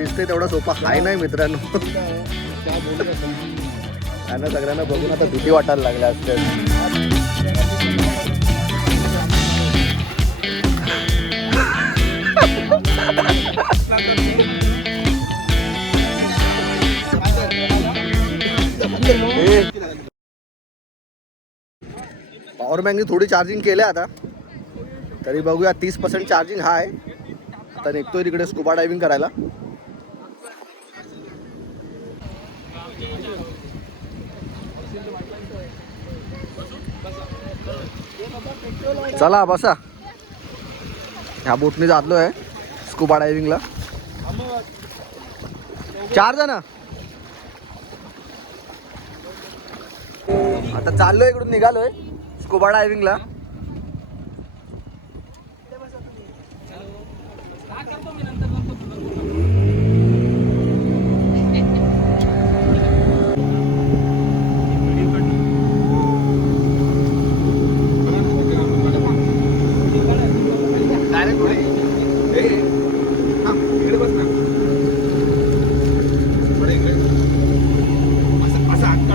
दिसते तेवढा सोपा. आहे नाही मित्रांनो. त्यांना सगळ्यांना बघून आता भीती वाटायला लागल्या असतात पॉवर बँकनी थोडी चार्जिंग केल्या आता. तरी बघूया तीस पर्सेंट चार्जिंग हा आहे आता निघतोय तिकडे स्कुबा डायविंग करायला. चला बसा. ह्या बोटने जातलो आहे स्कुबा डायविंगला चार जण. आता चाललोय इकडून निघालोय स्कुबा डायविंगला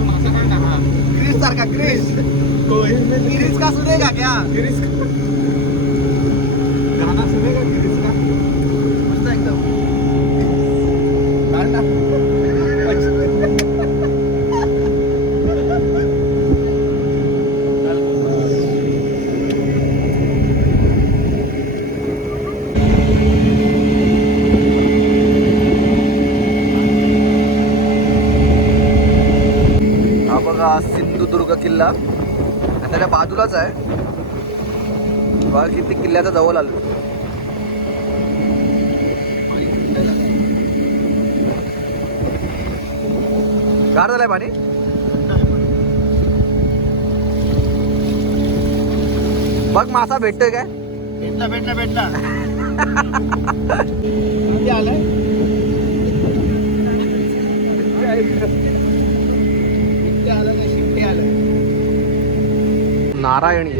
क्रिस सारखा क्रिस क्रिस का सुनेगा क्या मस्त एकदम काय ना? हा बघा सिंधुदुर्ग किल्ला. आणि त्याच्या बाजूलाच आहे. बघा किती किल्ल्याच्या जवळ आलो. गार झालाय पाणी? बघ मासा भेटतोय काय? भेटला भेटला भेटला. आलाय शिट्टे आलं नाही शिट्टे आलं नारायणी.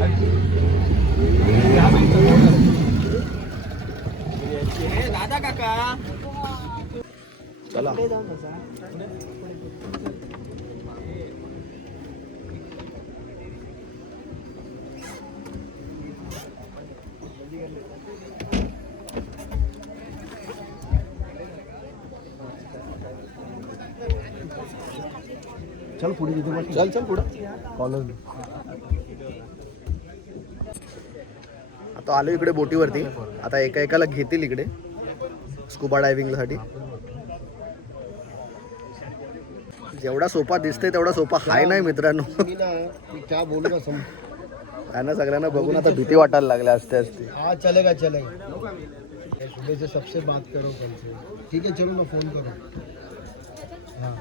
दादा काका चला चल पुढे चल चल पुढं. कॉलेज आता आलो इकडे बोटीवरती. आता एका एकाला घेतील इकडे. स्कुबा डायव्हिंगसाठी जेवढा सोपा दिसतंय तेवढा सोपा हाय नाही मित्रांनो. ना त्यांना सगळ्यांना बघून आता भीती वाटायला लागल्या असते असते. हाँ चलेगा चलेगा सुबह से सबसे बात करो कल से ठीक है चलो मैं फोन करूँ. हाँ.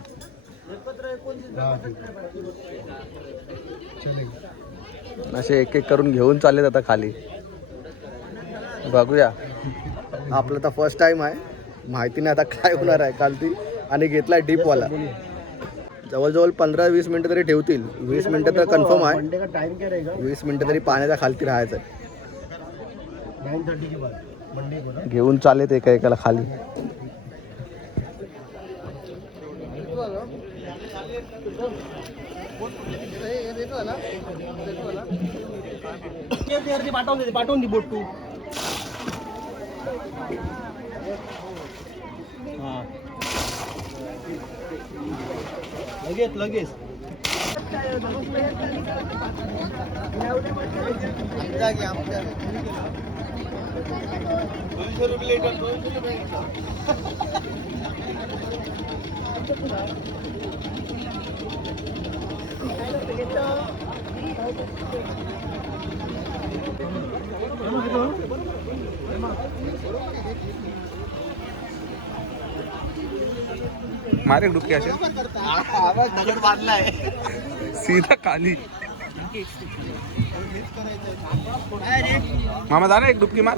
हाँ ठीक है चलेगा असे एक एक करून घेऊन चाललेत आता खाली. बघूया. आपलं तर फर्स्ट टाइम आहे. माहिती नाही आता काय होणार आहे काल ती. आणि घेतलाय डीपवाला जवळजवळ पंधरा वीस मिनटं तरी ठेवतील. वीस मिनटं तर कन्फर्म आहे. मंडे का टाइम क्या रहेगा? वीस मिनटं तरी पाण्याच्या खालती राहायचं घेऊन चालेत एका एकाला खाली. पाठवून दे पाठवून दे बोट तू. लगेच लगेच. दोनशे रुपये लिटर दोनशे रुपये मारे डुबके असे दगड बांधलाय सीधा खाली. मामा जा एक डुबकी मार.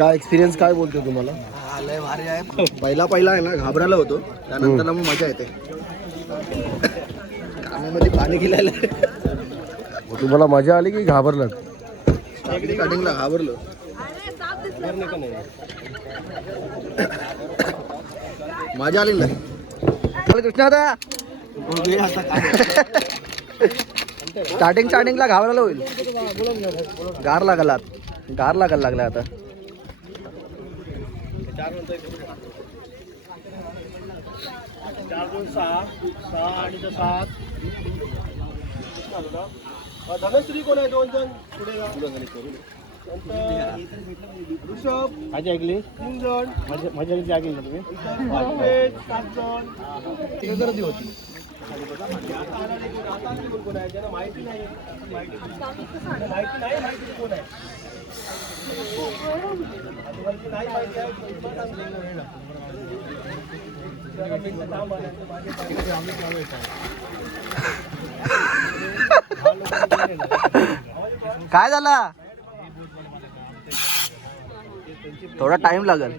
काय एक्सपिरियन्स काय बोलतो तुम्हाला? लय भारी आहे. पहिला पहिला आहे ना घाबरायला होतो. त्यानंतर ना मग मजा येते. कानामध्ये पाणी गेलेलं तुम्हाला मजा आली की घाबरलात? स्टार्टिंगला घाबरलो. मजा आली ना? कृष्णा आता. स्टार्टिंग स्टार्टिंगला घाबरायला होईल. गार लागला गार लागायला लागला आता. धनश्री कोण आहे? दोन जण पुढे ऋषभ माझी ऐकली? तीन जण. माझ्या माझ्या ऐकली ना तुम्ही? सात जण. गर्दी होती माहिती नाही. माहिती कोण आहे. नाही माहिती आहे. हे. काय झाला? थोडा टाइम लागेल.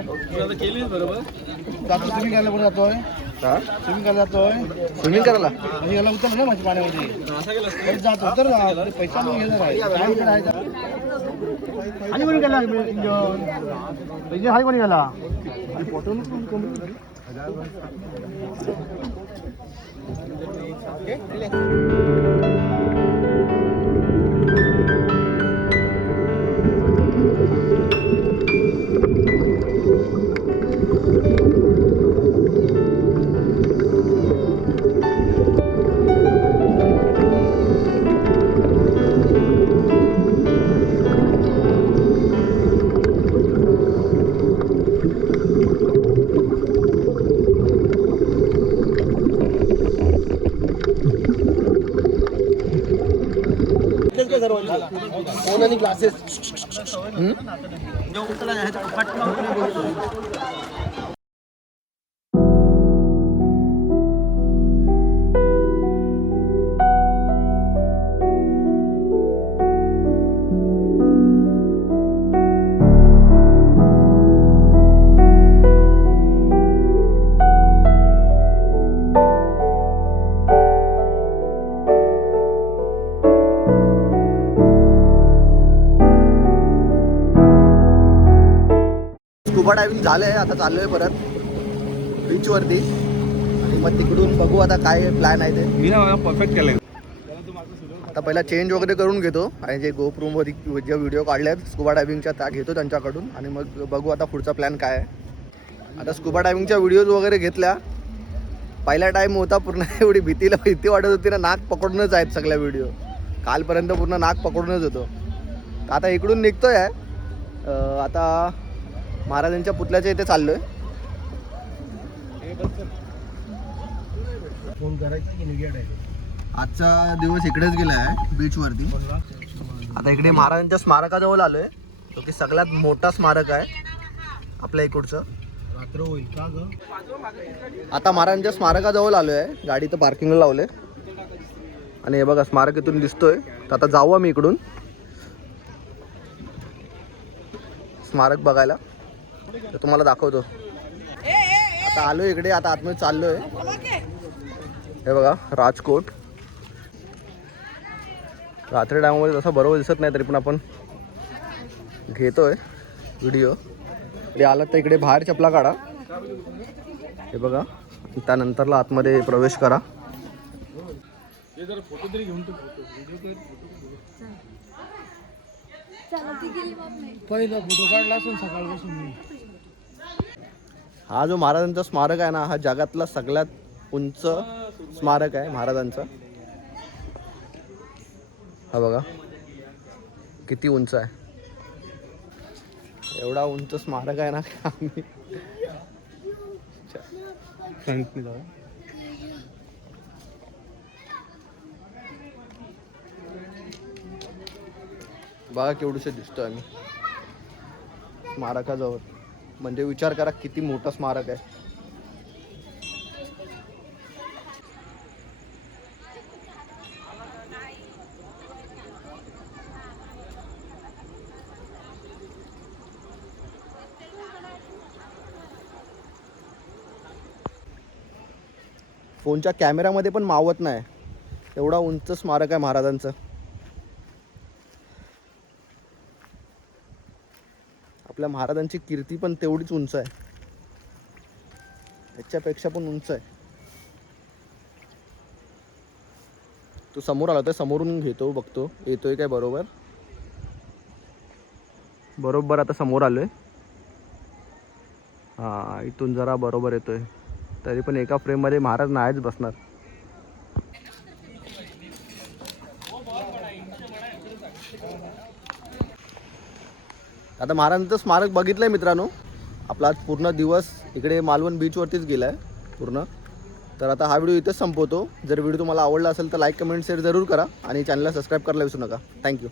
हे बरोबर जातो स्विमिंग करायला कुठे जातोय स्विमिंग करायला जातोय स्विमिंग करायला म्हणजे याला उतर ना माझ्या पाण्यामध्ये परत जातो उतर पैसा नाही घेणार आहे काय उतर आहे आणि कोणी गेला इंजन हाय कोणी गेला आणि फोटो फोन आणि ग्लासेस स्कुबा डायव्हिंग झालं आहे आता चाललो आहे परत बीचवरती आणि मग तिकडून बघू आता काय प्लॅन आहे ते. मी ना परफेक्ट केलंय. आता पहिला चेंज वगैरे करून घेतो. आणि जे गोप रूमवरती जे व्हिडिओ काढले आहेत स्कुबा डायव्हिंगच्या त्या घेतो त्यांच्याकडून. आणि मग बघू आता पुढचा प्लॅन काय आहे. आता स्कुबा डायव्हिंगच्या व्हिडिओज वगैरे घेतल्या. पहिला टाईम होता पूर्ण एवढी भीतीला भीती वाटत होती ना नाक पकडूनच आहेत सगळ्या व्हिडिओ कालपर्यंत पूर्ण नाक पकडूनच होतो. आता इकडून निघतोय. आता महाराजांच्या पुतळ्याच्या इथे चाललोय. फोन करायचा की निघ्या आजचा दिवस इकडेच गेला आहे बीचवरती आता इकडे महाराजांच्या स्मारकाजवळ आलोय. तो की सगळ्यात मोठा स्मारक आहे आपल्या इकडचं. रात्र होईल का ग? आता महाराजांच्या स्मारकाजवळ आलोय. आहे गाडी तर पार्किंगला लावले आणि हे बघा स्मारक इथून दिसतोय. तर आता जाऊ आम्ही इकडून. स्मारक बघायला. तर तुम्हाला दाखवतो. आता आलो इकडे आता आतमध्ये चाललोय. हे बघा राजकोट. रात्री टायमामध्ये तसं बरोबर दिसत नाही तरी पण आपण घेतोय व्हिडिओ. इकडे आलात तर इकडे बाहेर चपला काढा. हे बघा त्यानंतरला आतमध्ये प्रवेश करा. पहिला फोटो काढला असून सकाळपासून हा जो महाराजांचा स्मारक आहे ना हा जगातला सगळ्यात उंच स्मारक आहे महाराजांचा. हा बघा किती उंच आहे. एवढा उंच स्मारक आहे ना आम्ही? बघा केवढूसे दिसतोय आम्ही. स्मारकाजवळ. म्हणजे विचार करा किती मोठं स्मारक आहे. फोनच्या कॅमेऱ्यामध्ये पण मावत नाही. एवढा उंच स्मारक आहे महाराजांचं. आपल्या महाराजांची कीर्ती पण तेवढीच उंच आहे. त्याच्यापेक्षा पण उंच आहे. तो समोर आला तर समोरून घेतो बघतो. येतोय काय बरोबर? बरोबर आता समोर आलोय. हा इथून जरा बरोबर येतोय. तरी पण एका फ्रेममध्ये महाराज नाहीच बसणार. आता महाराजांचं स्मारक बघितलं आहे मित्रांनो. आपला आज पूर्ण दिवस इकडे मालवण बीचवरतीच गेला आहे पूर्ण. तर आता हा व्हिडिओ इथेच संपवतो. जर व्हिडिओ तुम्हाला आवडला असेल तर लाईक कमेंट शेअर जरूर करा आणि चॅनलला सबस्क्राईब करायला विसरू नका. थँक्यू